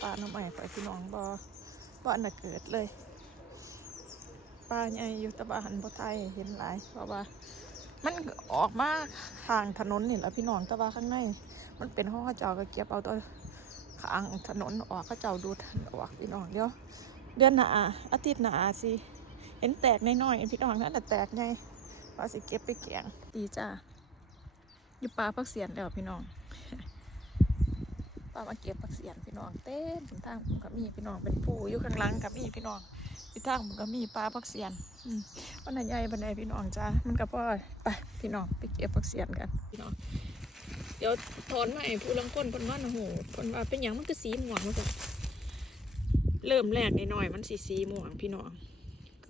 ฟ้าน้ำใหม่ไปพี่น้องบ่บ่อันน่ะเกิดเลยปลาใหญ่อยู่ตะบาหันบ่ไทยเห็นหลายเพราะว่า มันออกมาทางถนนนี่แหละพี่น้องต่ว่าข้างใน มันเป็นห้องเขาเจ้าก็เก็บเอาตัวข้างถนนออกเขาเจ้าดูออกพี่น้องเดี๋ยวเดือนหน้าอาทิตย์หน้าสิเห็นแตกน้อยๆพี่น้องนั่นแหละแตกไงว่าสิเก็บไปแกงดีจ้าอยู่ปลาพักเสียนแล้วพี่น้อง ปลามาเก็บพักเสียนพี่น้องเต้นทางผมก็มีพี่น้องเป็นผู้อยู่ข้างหลังกับมีพี่น้องที่ทางผมก็มีปลาพักเสียนอืมวันไหนใหญ่วันไหนพี่น้องจ้ามันก็พ่อไปพี่น้องไปเก็บพักเสียนกันพี่น้องเดี๋ยวถอนมาให้ผู้ลังคนพ่นว่าโอ้โหพ่นว่าเป็นหยังมันก็สีม่วงว่าซั่นเริ่มแรกนิดหน่อยมันสีสีม่วงพี่น้อง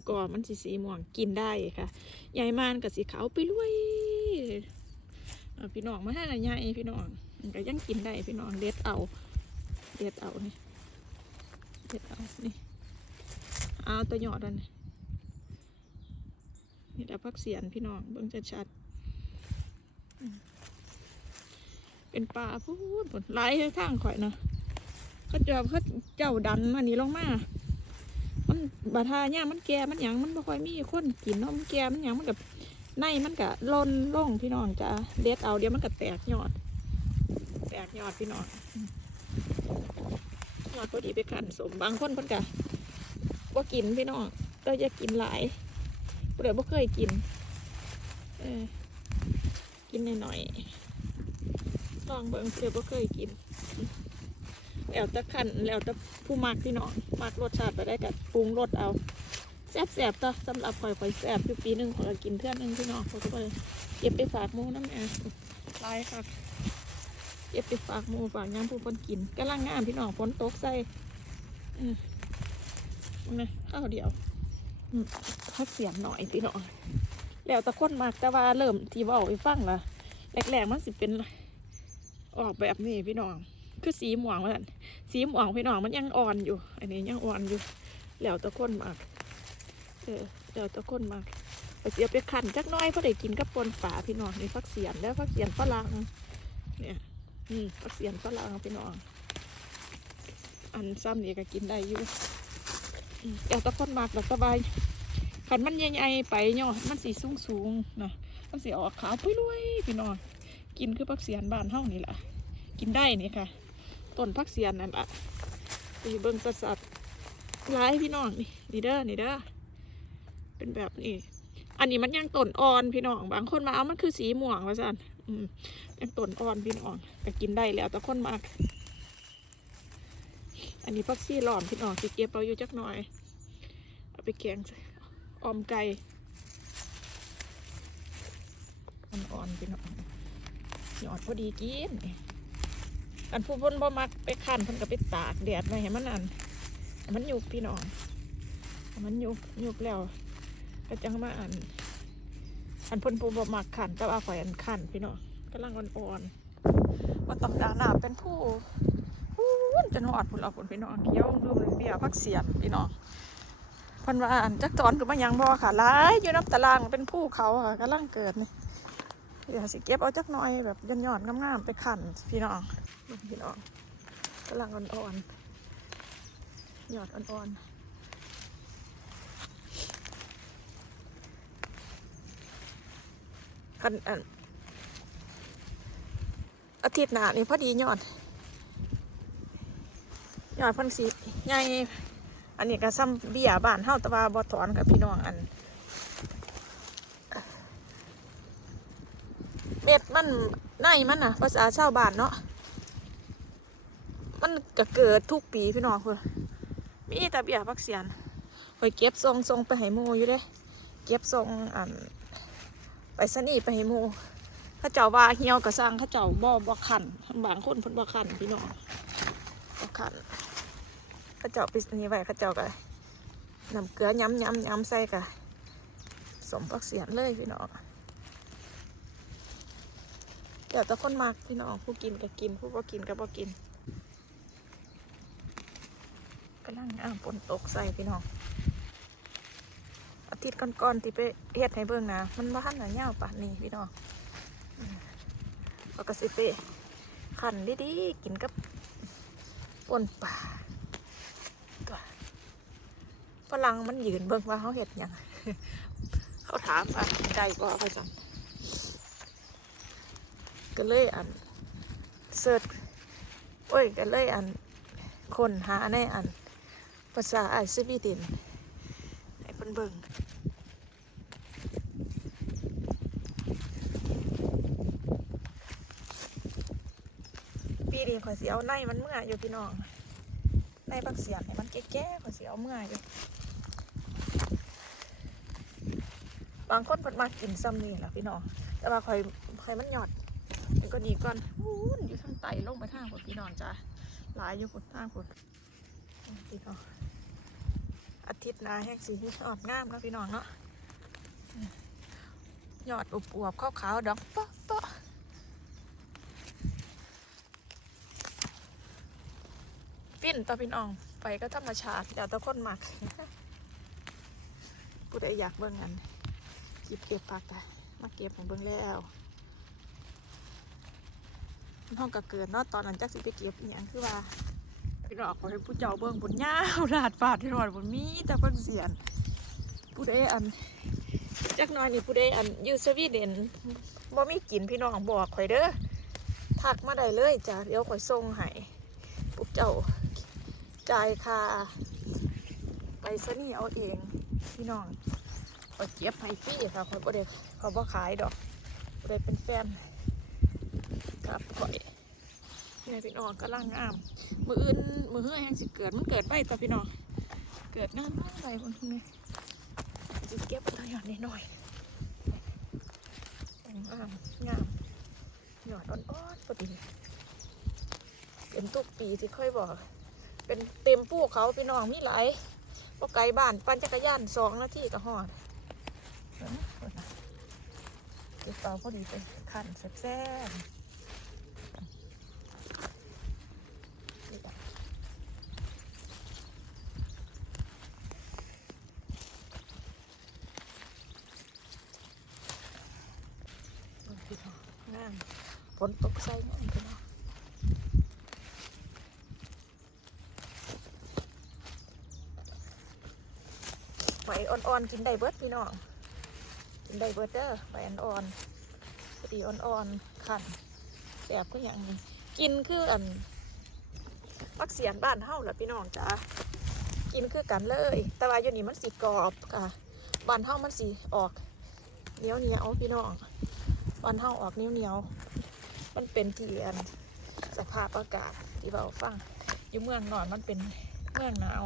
ก่อมันสีสีม่วงกินได้ค่ะใหญ่มานกับสีขาวไปรวยพี่น้องมาให้ละใหญ่พี่น้อง มันก็ยังกินได้พี่น้องเด็ดเอาเด็ดเอานี่เด็ดเอานี่เอาตัวหยอดอันนี้นี่แต่พักเสียนพี่น้องเบิ่งจะชัดเป็นป่าพูดผลไล่ทางข่อยนะเขาเจาเขาเจ้าดันมานี่ลงมามันบาทาเนี่ยมันแก่มันหยังมันบ่ค่อยมีคนกินเนาะมันแก่มันหยังมันกับในมันกะล่นล่งพี่น้องจ้ะเด็ดเอาเดี๋ยวมันก็แตกยอด แตกยอดพี่น้องยอดพอดีไปขันสมบางคนเพิ่นกะว่ากินพี่น้องก็จะกินหลายเดี๋ยวบ่เคยกิน เออ กินหน่อยๆลองเบิ่งเสือบ่เคยกิน แล้วแต่ขันแล้วแต่ผู้มักพี่น้องมักรสชาติไปได้กับปรุงรสเอาแซ่บแซ่บๆต่อสำหรับข่อยข่อยแซ่บอยู่ปีหนึ่งข่อยก็กินเท่านึงพี่น้องข่อยก็เลยเก็บไปฝากมูน้ำแอลายค่ะ เก็บไปฝากหมูฝากย้ำผู้คนกินกำลังงามพี่น้องฝนตกใส่อืมนะข้าวเดียวอพักเสียงหน่อยพี่น้องแล้วต่คนมักแต่ว่าเริ่มที่ว่าไปฟังละแรกๆมันสิเป็นออกแบบนี้พี่น้อง คือสีหม่วงว่าซั่นสีหม่วงพี่น้องมันยังอ่อนอยู่ อันนี้ยังอ่อนอยู่ แล้วตะก้นมากเออแล้วตะก้นมากไปเสียไปขันจักน้อยเพราะได้กินกับปนฝาพี่น้องนี่ฟักเสียนแล้วฟักเสียนฝรั่งเนี่ย อืมฟักเสียนฝรั่งพี่น้องอันซ้ำนี่ก็กินได้อยู่อืมแล้วตะก้นมากแบบสบายขันมันใหญ่ๆไปเนาะมันสีสูงสูงนะมันสีออกขาวปุ้ยรวยพี่น้องกินคือพักเสียนบ้านเฮานี่แหละกินได้นี่ค่ะต้นพักเสียนนั่นแหละไปเบิ่งสัสัตว์ร้ายพี่น้องนี่นี่เด้อนี่เด้อเป็นแบบนี้ อันนี้มันยังต้นอ่อนพี่น้องบางคนมาเอามันคือสีม่วงว่าสัน อืมยังต้นอ่อนพี่น้องก็กินได้แล้วแต่คนมาก อันนี้พักซี่หลอมพี่น้องสิเก็บเราอยู่จักหน่อย เอาไปแกงออมไก่อ่อนๆพี่น้องหยอดพอดีกินอันผู้พ้นบ่มักไปขันเพิ่นก็ไปตากแดดไว้ให้มันอันมันยุบพี่น้องมันยุบยุบแล้วก็จังมาอัน อันพ้นผู้บ่มักขันแต่ว่าข่อยอันขันพี่น้องกำลังอ่อนๆว่าต้องดาหนาเป็นผู้พูนจนหอดพุ่นเอาพุ่นพี่น้องเคี้ยวรวมเบียพักเสียนพี่น้องพันว่าอันจักตอนคือมายังบ่ค่ะหลายอยู่น้ำตารางเป็นผู้เขาค่ะกำลังเกิดนี่เดี๋ยวสิเก็บเอาจักหน่อยแบบย้อนๆงามๆไปขันพี่น้องเบิ่งพี่น้องกำลังอ่อนๆหยอดอ่อนๆ คันอันอาทิตย์หน้านี่พอดียอดยอดพันสีใหญ่อันนี้ก็ซ้ำเบี้ยบ้านเฮาตะว่าบ่ถอนกับพี่น้องอัน เม็ดมันในมันน่ะภาษาชาวบ้านเนาะมันก็เกิดทุกปีพี่น้องเพื่อมีแต่เบี้ยพักเสียนคอยเก็บทรงทรงไปให้หมูอยู่เด้ เก็บทรงอัน ไปสนีไปให้หมูข้าเจ้าว่าเหี่ยวกระซังข้าเจ้าบ่บ่ขันบางคนพิ่นบ่ขันพี่น้องบ่ขันข้าเจ้าไปนี่ไว้ข้าเจ้าก็น้ำเกลือย้ำย้ำย้ำใส่กะสมพักเสียนเลยพี่น้องเดี๋ยวต่คนมากพี่น้องผู้กินก็กินผู้บ่กินก็บ่กินกำลังอ่างฝนตกใส่พี่น้อง ทิตย์ก่อนๆที่ไปเฮ็ดให้เบิ่งนะ มันบ้านหนาเงาป่านนี้พี่น้องอืมแล้วก็สิไปขันดีๆกินกับปนป่าตัวฝรั่งมันยืนเบิ่งว่าเขาเห็ดยังเขาถามว่าได้บ่ว่าจังก็เลยอันเสิร์ชโอ้ยก็เลยอันคนหาในอันภาษาอาสวีเดนให้เพิ่นเบิ่งปีนี้ ข่อยสิเอาในมันเมื่ออยู่พี่น้องในบักเสียงเนี่ยมันแก่ๆข่อยสิเอาเมื่ออยู่บางคนเพิ่นมากินซ้ำนี่ล่ะพี่น้องแต่ว่าข่อยข่อยมันหยอดเดี๋ยวก็ดีก่อนอู้นอยู่ทางไตลงไปทางพุ่นพี่น้องจ้ะหลายอยู่พุ่นทางพุ่นพี่น้องอาทิตย์นาแห้งสีออกงามครับพี่น้องเนาะหยอดอุบอวบๆขาวๆดอกเปาะเปาะ นต่อพี่น้องไปก็ธรรมชาติเดี๋ยวตะคนหมักผู้ใดอยากเบิ่งกันเก็บเก็บผักอะมาเก็บของเบิ่งแล้วห้องก็เกิดเนาะตอนนั้นจักสิไปเก็บอหย่างคือว่าพี่น้องขอให้ผู้เจ้าเบิ่งบนหญ้าลาดฟาดที่นอนบนมีแต่เพิ่นเสียนผู้ใดอันจักหน้อยนี่ผู้ใดอันยูสวีเดนบ่มีกินพี่น้องบอกข่อยเด้อทักมาได้เลยจ้ะเดี๋ยวข่อยส่งให้พวกเจ้า จ่ายค่าไปซะนี่เอาเองพี่น้องก็เก็บให้ฟรีค่ะเขาบ่ได้เขาบ่ขายดอกบ่ได้เป็นแฟนกับข่อยนี่พี่น้องกำลังงาม มืออื่นมือเฮือแห่งสิเกิดมันเกิดไปแต่พี่น้อง เกิดงานมากเลยคนนี้สิเก็บตัวหยอดนิดหน่อยงามงามหยอดอ่อนๆพอดีเป็นทุกปีที่ค่อยบอก เป็นเต็มปูเขาพี่น้องมีหลายพอไกลบ้านปั่นจักรยานสองนาทีก็หอดเดี๋ยวนะเดี๋ยวนะเก็บเตาพอดีไปขันแซ่บๆนี่จ้ะโอ้ยพี่น้องงามฝนตกใส่งามพี่น้องไฟอ่อนๆ กินได้เบิดพี่น้องกินได้เบิดเด้อใบอ่อนๆพอดีอ่อนๆขันแสบก็อย่างนี้กินคืออันมักเสียนบ้านเฮาแหละพี่น้องจ้ากินคือกันเลย แต่ว่าอยู่นี่มันสีกรอบค่ะบ้านเฮามันสีออกเหนียวเหนียวพี่น้องบ้านเฮาออกเหนียวเหนียวมันเป็นที่อันสภาพอากาศที่เราฟังอยู่เมืองนอนมันเป็นเมืองหนาว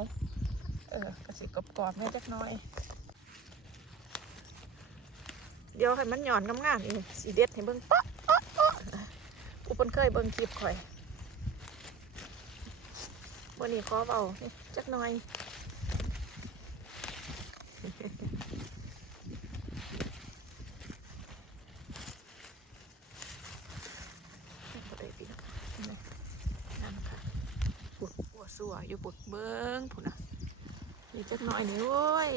เออกระสิกรอบๆแม่จักน้อย เดี๋ยวให้มันหย่อนงามๆอีกสีเด็ดให้เบิ่งปะป๊ะป๊ะผู้เพิ่นเคยเบิ่งคลิปข่อยวันนี้ขอเบาจักหน่อยบ่ได้พี่น้องเห็นไหมนั่นค่ะปุดปัวสัวอยู่ปุดเบิ่งพุ่นน่ะนี่จักหน่อยนี่โว้ย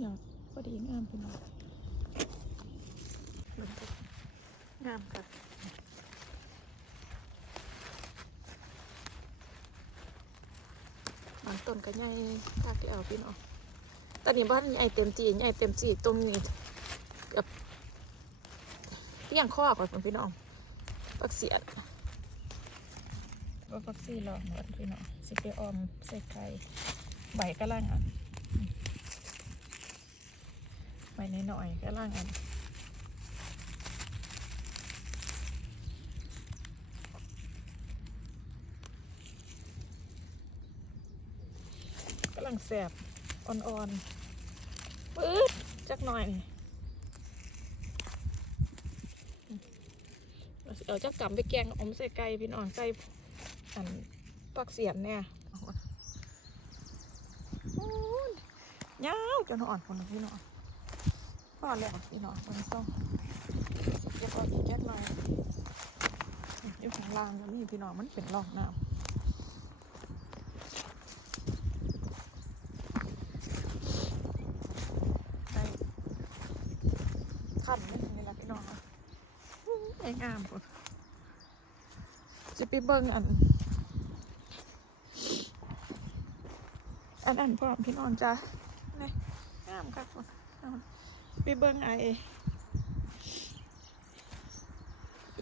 หยอดพอดีงามเป็นงามค่ะบางต้นก็ใหญ่ภาคที่เอาพี่น้องตอนนี้บ้านใหญ่เต็มจีใหญ่เต็มจีตรงนี้เกับเลี้ยงข้อก่อนพี่น้องปักเสียดว่าปักซี่ลองหมดพี่น้องสิไปออมใส่ไข่ใบก็ล่างอะ ไปหน่อยๆก็ล่างอันกำลังแสบอ่อนๆปื๊ดจักหน่อยนี่เอาจักกำไปแกงอมใส่ไก่พี่น้องใส่อันปักเสียนเนี่ยามาโอ้ยยาวจนอ่อนคนละพี่น้อง อแล้วพี่น้อมันส้มสิเก็บเอาอีกแค่หน่อยอยู่ข้างล่างก็มีพี่น้องมันเป็นร่องน้ำได้ขันนี่นี่ละพี่น้องเอไอ้งามพุ่นจะไปเบิ่งอัน อันนั้นพร้อมพี่น้องจ้ะนี่งามครับพุ่นเอา ไปเบิ่งไอ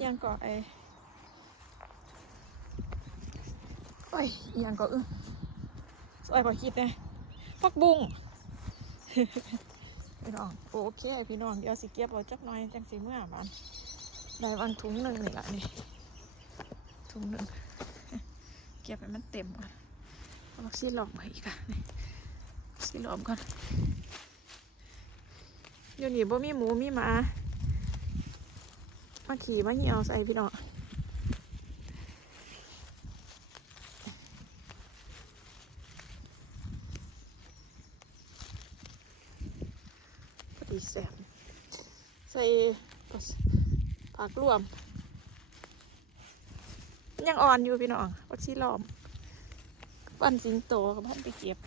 ยังก่อไอโอ้ยยังก่ออึ้งสวยกว่าคิดนะพักบุ้งพี่น้องโอเคพี่น้องเดี๋ยวสิเก็บเอาจักหน่อยจังสิเมื่อบานได้วันถุงหนึ่งนี่ละนี่ถุงหนึ่งเก็บให้มันเต็มก่อนเอาซีหลอมไปอีกค่ะนี่ซีหลอมก่อน อยู่นี่บ่มีหมูมีหมา มาขี่มาเหี่ยวใส่พี่น้องพอดีแสบใส่ผักรวม ยังอ่อนอยู่พี่น้องวัดชีล้อม วันสิงโตกับพันไปเก็บ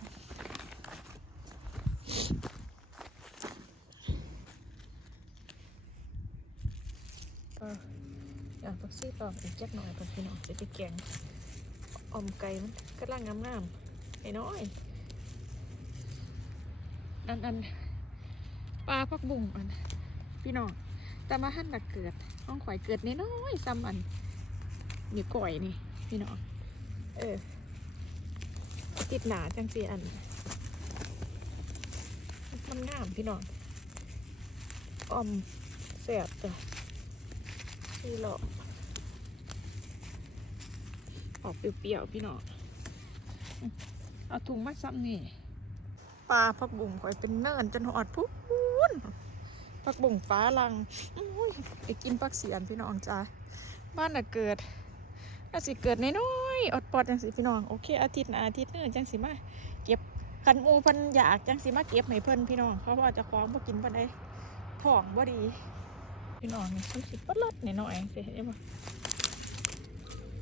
เออ อยากวัดชีล้อมอีกจักหน่อยก่อนพี่น้องจะไปแกงอมไก่มันกำลังงามๆไอ้น้อยอันอันปลาพักบุ้งอันพี่น้องแต่มาหั่นดักเกิดห้องข่อยเกิดน้อยซ้ำอันนี่ก่อยนี่พี่น้องเออติดหนาจังสีอันมันงามพี่น้องออมแสบจ้ะที่หลอก ออกเปรี้ยวๆพี่น้องเอาถุงมาซ้ำนี่ปลาผักบุ่งข่อยเป็นเนินจนหอดพุ้นผักบุ่งฟ้าลังอุ้ยไปกินปักเสียนพี่น้องจ้าบ้านน่ะเกิดอาสิเกิดน้อยๆอดปอดจังสิพี่น้องโอเคอาทิตย์อาทิตย์หนึงจังสิมาเก็บคันหมูพันอยากจังสิมาเก็บให้เพิ่นพี่น้องเพราะว่าจะคล้องบ่กินปานใดท้องบ่ดี พี่น้องนี่มันสิปลดๆหน่อยๆสิเห็นบ่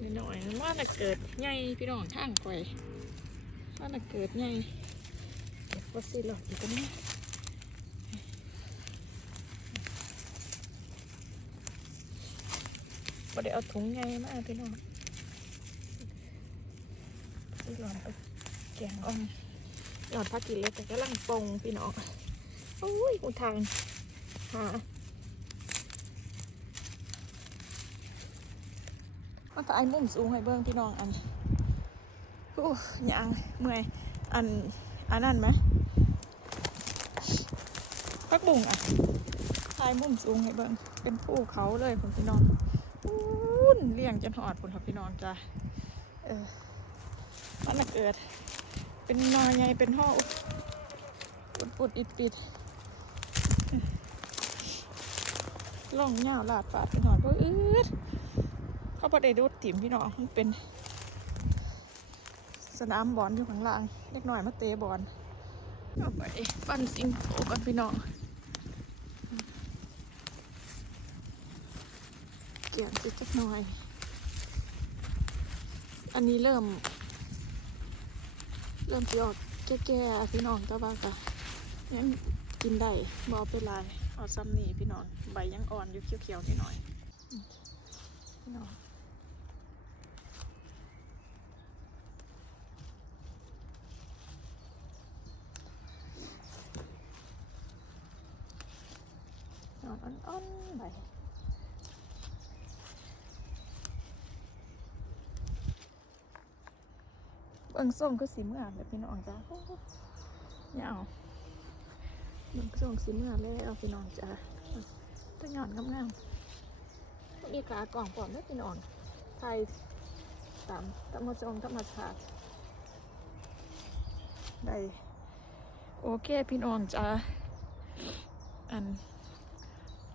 หน่อยๆมันว่าน่ะเกิดใหญ่พี่น้องทางก่อยว่าน่ะเกิดใหญ่เก็สิหรอกอีกกันนี้บ่ได้เอาถุงใหญ่มาพี่น้องสิหลอนไปแกงอ่อมหลอนพักกินเล็กแต่กำลังปงพี่น้องโอ้ยกูทางหา มาถ่ายมุมสูงให้เบิ่งพี่น้องอันโอ้ยางเมื่อยอันอันนั้นไหมพักบุ่งอะถ่ายมุมสูงให้เบิ่งเป็นภูเขาเลยผมพี่น้องอู้นเลี้ยงจนหอดครับพี่น้องจ้ะเออมันน่ะเกิด เป็นนอยไงเป็นห่ออุดอุดอิดปิดล่องเงาลาดปาดไปหน่อยเพราะอืด เขาพอได้ดูดถิ่มพี่น้องมันเป็น สนามบอลอยู่ข้างล่างเล็กหน่อยมาเตะบอลเอาไปปั้นสิงโตกันพี่น้องเกี่ยมจิจักหน่อย อันนี้เริ่ม เริ่มจะออกแก่ๆพี่น้องแต่ว่าก็ยังกินได้บอาไปหลายเอาซ้ำนี่พี่น้องใบยังอ่อนอยู่เขียวๆนิดหน่อยพี่น้องนอนอ่อนๆใบ เบิ่งส้มก็สีเมื่อแบบพี่น้องจ้าเนี่ยเอาเบิ่งส้มสีเมื่อแล้วพี่น้องจ้าต้นหย่อนงามๆมีขากล่องปลอมด้วยพี่น้องไทยตามธรรมชมธรรมชาติได้โอเคพี่น้องจ้าอัน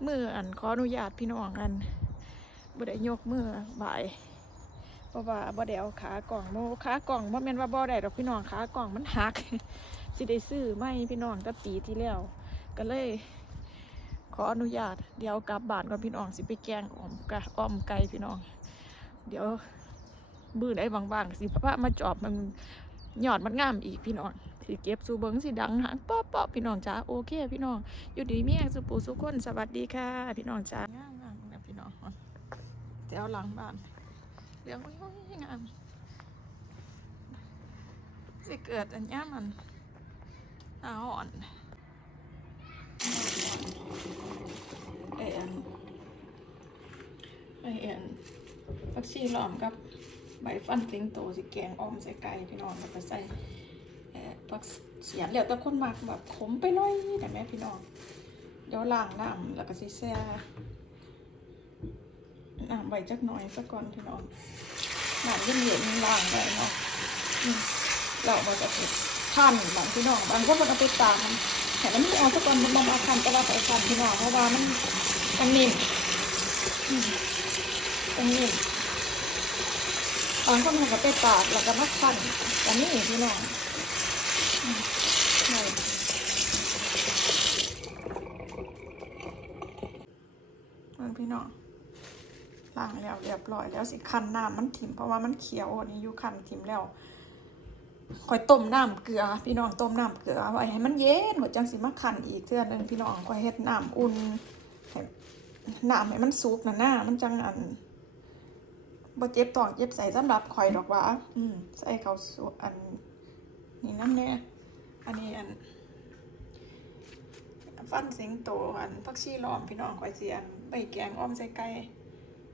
มืออันขออนุญาตพี่น้องอันบ่ได้ยกมือบ่าย เพราะว่าบ่ได้เอาขากล่องโมขากล่องบ่แม่นว่าบ่ได้ดอกพี่น้องขากล่องมันหักสิได้ซื้อไม่พี่น้องแต่ปีที่แล้วก็เลย ขออนุญาตเดี๋ยวกลับบ้านก่อนพี่น้องสิไปแกงอ้อมกะอ้อมไก่พี่น้อง เดี๋ยวบื้อได้บางๆสิพระมาจอบมันหยอดมันงามอีกพี่น้องสิเก็บสูเบิงสิดังหางป๊อปป๊อปพี่น้องจ้าโอเค พี่น้องอยู่ดีเมีแองสุปูสุขคนสวัสดีค่ะ พี่น้องจ้างามงามนะพี่น้องแถวหลังบ้าน เรื่องมันงามสิเกิดอันเนี้ยมันหนาอ่อนไอแอนไอแอนผักชีหลอมกับใบฟันสิงโตสิแกงอ้อมใส่ไก่พี่น้องแล้วก็ใส่ผักเสียนแล้วแต่คนมากแบบขมไปหน่อยแต่แม่พี่น้องเดี๋ยวล้างน้ำแล้วก็สิแช่ น้ำไว้จักหน่อยสักก่อนพี่น้องน้ำเย็นๆล้างไว้เนาะเราจะเผ็ดท่านบางพี่น้องบางก็มันเอาไปตากมันแต่มันไม่เอาสักก่อนมันมาเอาคันก็ว่าไปคันพี่น้องเพราะว่ามันมันนิ่มอืมมันนิ่มบางคนมันก็ไปตากแล้วก็มาคันแต่นี่พี่น้องอืมใช่เมืองพี่น้อง ล้างแล้วเรียบร้อยแล้วสิคั้นน้ำมันถิ่มเพราะว่ามันเขียวอันนี้อยู่คั้นถิ่มแล้วคอยต้มน้ำเกลือ พี่น้องต้มน้ำเกลือไว้ให้มันเย็นหัวจังสิมาคั้นอีกเทื่อหนึงพี่น้องคอยเฮ็ดน้ำอุ่นหน้ำให้มันสุกนะหน้ามันจังอันบ่เจ็บท้องเจ็บใส่สำหรับข่อยดอกว่า อืมใส่เขาสวยอัน นี่น้ำแน่อันนี้อันฟันสิงโตอันพักชีล้อมพี่น้องคอยเสียนใบแกงอ้อมใส่ไก่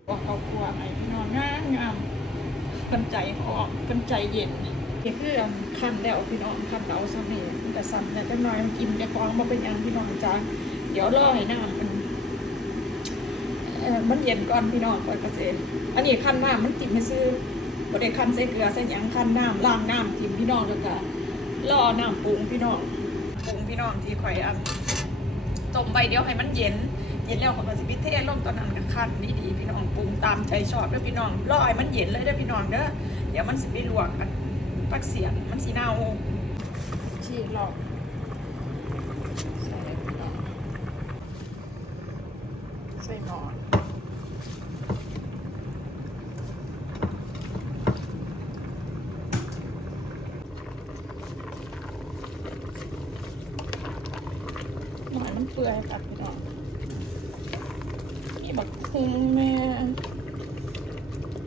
ออกครอบครัวให้พี่น้องงามงามกันใจหอมกันใจเย็นนี่คืออันคันแล้วพี่น้องคันเราสมัยแต่ซ้ำแต่จังน้อยมันกินแต่ฟองมาเป็นยังพี่น้องจ้าเดี๋ยวรอให้น้ำมันเออมันเย็นก่อนพี่น้องก่อนก็เจอันนี้คันน้ำมันติดไม่ซื้อบ่ได้คันใส่เกลือใส่หยังคันน้ำล้างน้ำทิมพี่น้องแล้วก็รอน้ำปรุงพี่น้องปรุงพี่น้องที่ข่อยอันต้มใบเดียวให้มันเย็น เย็นแล้วของมันสิพิเทศลงตอนนั้นกับคันนี่ดีพี่น้องปรุงตามใจชอบเด้อพี่น้องรอให้มันเย็นเลยเด้พี่น้องเด้อเดี๋ยวมันสิไปลวกปักเสียงมันสีเน่าชีหลอกใส่พี่น้องใส่หมอนหน่อยมันเปื่อยครับพี่น้อง นี่บักคุงแม่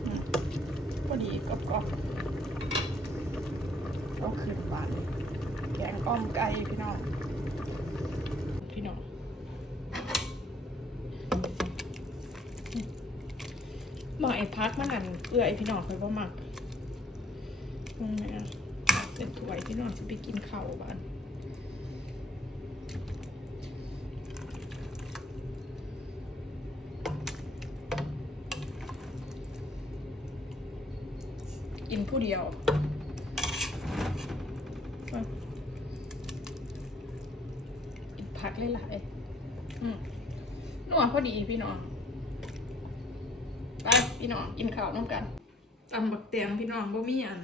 อืมพ อดีกรอบๆก็ขึ้นบานแกงอ้อมไก่พี่น้องพี่น้องอืมหมอไอ้พักมันอันเกลือไอ้พี่น้องคอยบ่มักอืมเนี่ยเป็นถ้วยพี่น้องจะไปกินข้าวบ้าน เดียวอะกินผักหลายๆอืมนัวพอดีพี่น้องไปพี่น้องกินข้าวน้ำกันตำบักเตียงพี่น้องบ่มีอัน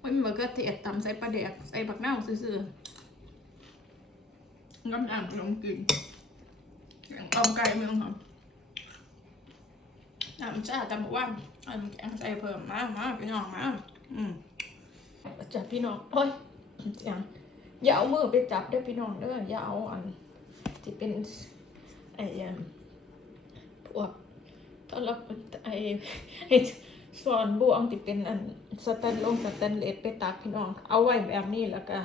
ไม่มีมะเขือเทศตำใส่ปลาแดกใส่บักนาซื่อๆน้ำน้ำขนมกินแกงต้มไก่เมืองครับน้ำชาจำบอกว่า อันแกงใส่เพิ่มมากมากพี่น้องมากอืมจับพี่น้องโอ้ยเสียงอย่าเอามือไปจับเด้พี่น้องเด้ออย่าเอาอันที่เป็นไอ้อันพวกตอนเราไอ้ไอ้ส่วนบวงที่เป็นอันสแตนลงสแตนเลสไปตักพี่น้อง เอาไว้แบบนี้แล้วก็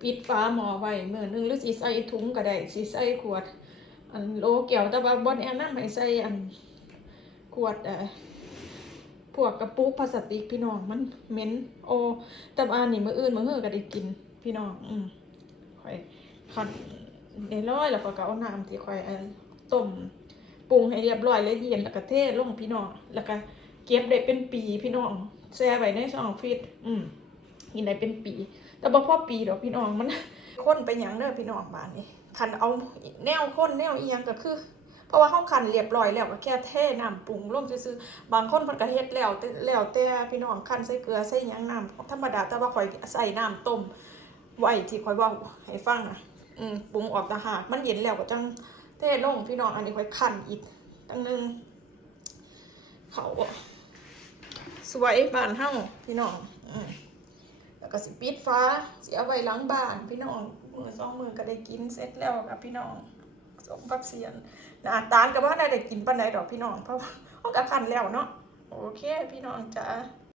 ปิดฟ้าหม้อไว้มือหนึงหรือสีใส่ถุงก็ได้สีใส่ขวด อันโลเกี่ยวแต่ว่าบอนแอนน้ำให้ใส่อันขวดเอ่อ พวกกระปุกพลาสติกพี่น้องมันเหม็นโอแต่ว่าอันนี้มืออื่นมือเฮือก็ได้กินพี่น้อง อืมค่อยคันได้ร้อยแล้วก็เอาน้ำที่ค่อยต้มปรุงให้เรียบร้อยแล้วเย็นแล้วก็เทลงพี่น้องแล้วก็เก็บได้เป็นปีพี่น้องแช่ไว้ในช่องฟรีซอืมกินได้เป็นปี แต่บ่พอปีดอกพี่น้องมันข้นไปหยังเด้อพี่น้องบ้านนี้คันเอาแนวข้นแนวอียงก็คือ เพราะว่าเขาคันเรียบร้อยแล้วก็แค่เทน้ำปรุงลงซื่อๆบางคนเพิ่นก็เฮ็ดแล้วแต่แล้วแต่พี่น้องคันใส่เกลือใส่หยังน้ำธรรมดาแต่ว่าข่อยใส่น้ำต้มไว้ที่ข่อยเว้าให้ฟังน่ะอืมปรุงออกตะหากมันเย็นแล้วก็จังเทลงพี่น้องอันนี้ไว้คั่นอีกตั้งนึงเขาสวยบ้านเฮาพี่น้องอืมแล้วก็สิปิดฟ้าสิเอาไว้ล้างบ้านพี่น้องมือสองมือก็ได้กินเสร็จแล้วกับพี่น้องสมพักเสียน น้าตาลก็บ่ได้ได้กินปานใดดอกพี่น้องเพราะว่าเขากะคันแล้วเนาะโอเค พี่น้องจ้า